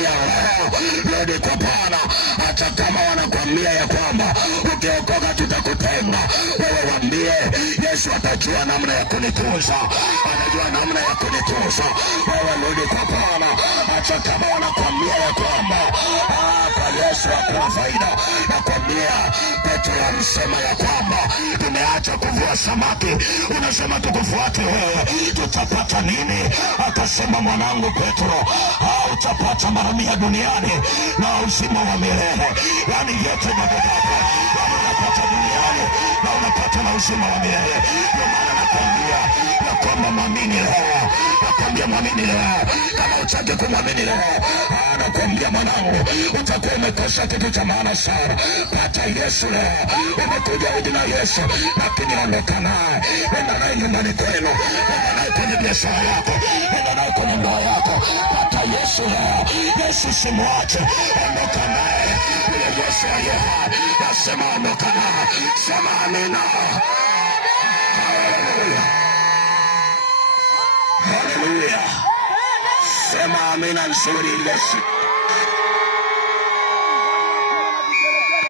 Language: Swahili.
nakwambia leo, rudi kwa Bwana. Hata kama wanakwambia ya kwamba ukiokoka tutakutenga, wewe waambie Yesu atajua namna ya kunitunza, anajua namna ya kunitunza. Wewe rudi kwa Bwana. Hata kama wanakwambia ya kwamba kwa Yesu hakuna faida, nakwambia Petro alisema ya kwamba tumeacha kuvua samaki, unasema tukufuate wewe, tutapata nini? Akasema, mwanangu Petro, utapata mara 100 duniani na uzima wa milele. Yani yote mababa, unapata duniani na unapata na uzima wa milele. Ndio maana nakwambia ya kwamba mwamini leo, nakwambia mwamini leo. Kama utaki kumwamini leo, nakwambia mwanangu, utakuwa umekosa kitu cha maana sana. Pata Yesu leo. Umekuja hadi na Yesu, lakini ondoka naye. Nenda naye nyumbani kwenu, nenda naye kwenye biashara yako, nenda naye kwenye ndoa yako. Pata Yesu leo. Yesu simwache, ondoka naye. Ule Yesu aliye hai, nasema ondoka naye. Sema amina. Haleluya, haleluya. Sema amina nzuri Yesu.